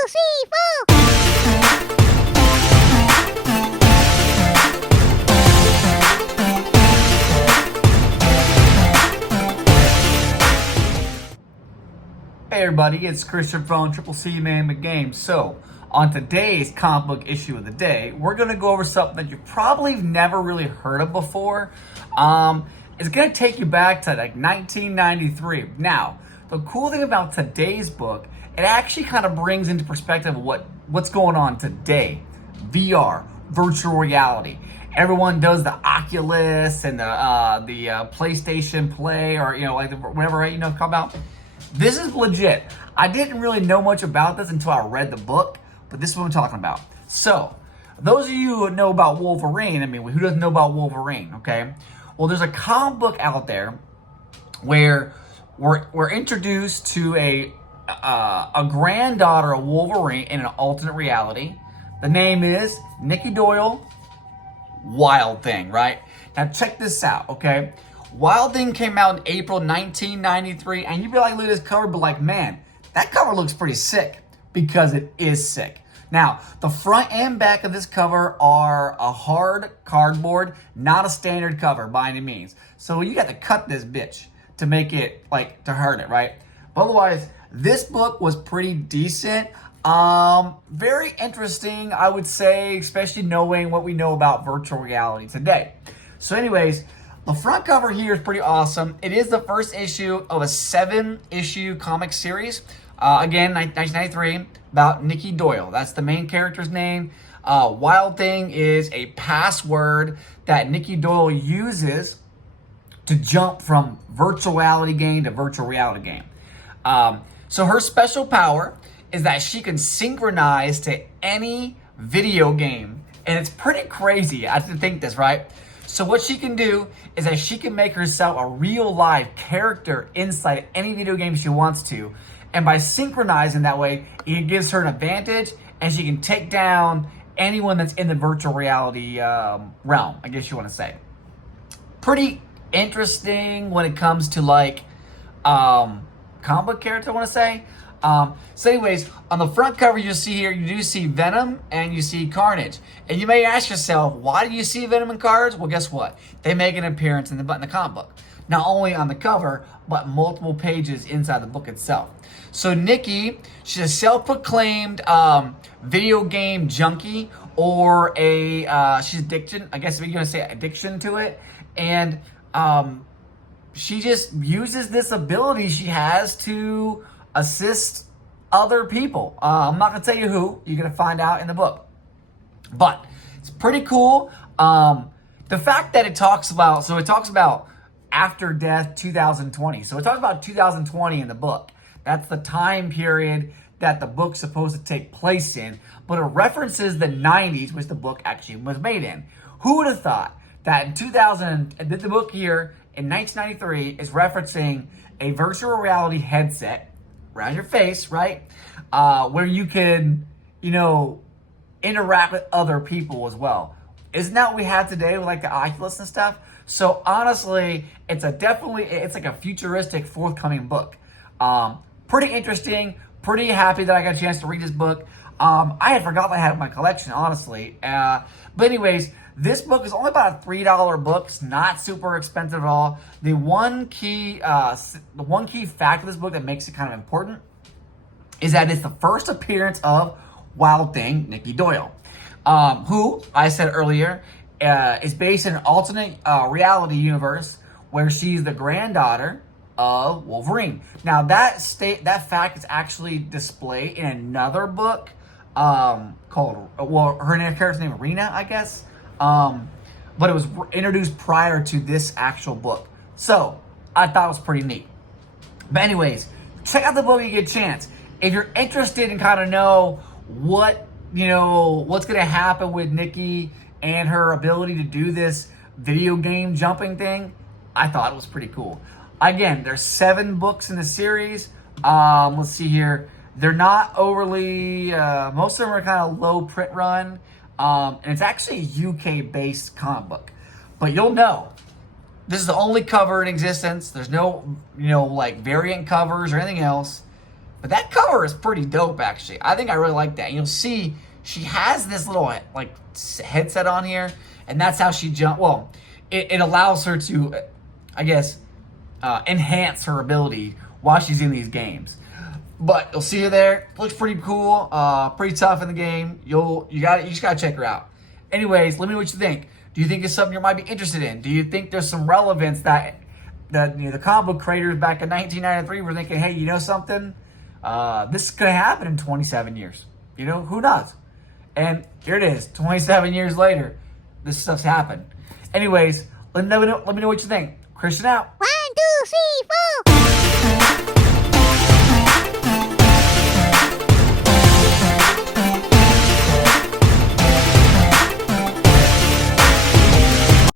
2, 3, 4. Hey everybody, it's Christian from Triple C Man McGame. So, on today's comic book issue of the day, we're going to go over something that you probably never really heard of before. It's going to take you back to like 1993. Now, the cool thing about today's book, it actually kind of brings into perspective what's going on today. VR, virtual reality. Everyone does the Oculus and the PlayStation Play, or like whatever come about. This is legit. I didn't really know much about this until I read the book, but this is what I'm talking about. So, those of you who know about Wolverine, who doesn't know about Wolverine, okay? Well, there's a comic book out there where we're introduced to a granddaughter of Wolverine in an alternate reality. The name is Nikki Doyle, Wild Thing, right? Now check this out, okay? Wild Thing came out in April 1993, and you'd be like, look at this cover, but like, man, that cover looks pretty sick, because it is sick. Now, the front and back of this cover are a hard cardboard, not a standard cover by any means. So you got to cut this bitch to make it, to hurt it, right? But otherwise, this book was pretty decent. Very interesting, I would say, especially knowing what we know about virtual reality today. So anyways, the front cover here is pretty awesome. It is the first issue of a 7-issue comic series. Again, 1993, about Nikki Doyle. That's the main character's name. Wild Thing is a password that Nikki Doyle uses to jump from virtual reality game to virtual reality game. So her special power is that she can synchronize to any video game. And it's pretty crazy. I didn't think this, right? So what she can do is that she can make herself a real live character inside any video game she wants to. And by synchronizing that way, it gives her an advantage, and she can take down anyone that's in the virtual reality realm, I guess you want to say. Pretty interesting when it comes to comic book character, I want to say. So anyways, on the front cover you see here, you do see Venom and you see Carnage. And you may ask yourself, why do you see Venom and Carnage? Well, guess what? They make an appearance in the comic book. Not only on the cover, but multiple pages inside the book itself. So Nikki, she's a self-proclaimed video game junkie, or she's addiction, I guess we're going to say addiction to it. And she just uses this ability she has to assist other people. I'm not going to tell you who. You're going to find out in the book. But it's pretty cool. The fact that it talks about after death 2020. So it talks about 2020 in the book. That's the time period that the book's supposed to take place in. But it references the 90s, which the book actually was made in. Who would have thought that in the book here in 1993 is referencing a virtual reality headset around your face, right? Where you can, interact with other people as well. Isn't that what we have today with the Oculus and stuff? So honestly, it's like a futuristic forthcoming book. Pretty interesting. Pretty happy that I got a chance to read this book. I had forgotten I had it in my collection, honestly. But anyways, this book is only about a $3 book. It's not super expensive at all. The one key fact of this book that makes it kind of important is that it's the first appearance of Wild Thing, Nikki Doyle, who, I said earlier, is based in an alternate reality universe where she's the granddaughter of Wolverine. Now, that fact is actually displayed in another book called, her character's name is Rena, I guess. But it was introduced prior to this actual book. So, I thought it was pretty neat. But anyways, check out the book if you get a chance. If you're interested in kind of know what's going to happen with Nikki and her ability to do this video game jumping thing, I thought it was pretty cool. Again, there's 7 books in the series. Let's see here. They're not overly, most of them are kind of low print run. And it's actually a UK-based comic book. But you'll know, this is the only cover in existence. There's no, variant covers or anything else. But that cover is pretty dope, actually. I think I really like that. And you'll see she has this little like headset on here, and that's how she jump. Well, it allows her to, I guess, enhance her ability while she's in these games. But you'll see her there. Looks pretty cool. Pretty tough in the game. You just gotta check her out. Anyways, let me know what you think. Do you think it's something you might be interested in? Do you think there's some relevance that the comic book creators back in 1993 were thinking, hey, you know something? This could happen in 27 years. You know, who knows? And here it is, 27 years later, this stuff's happened. Anyways, let me know what you think. Christian out. 1, 2, 3, 4.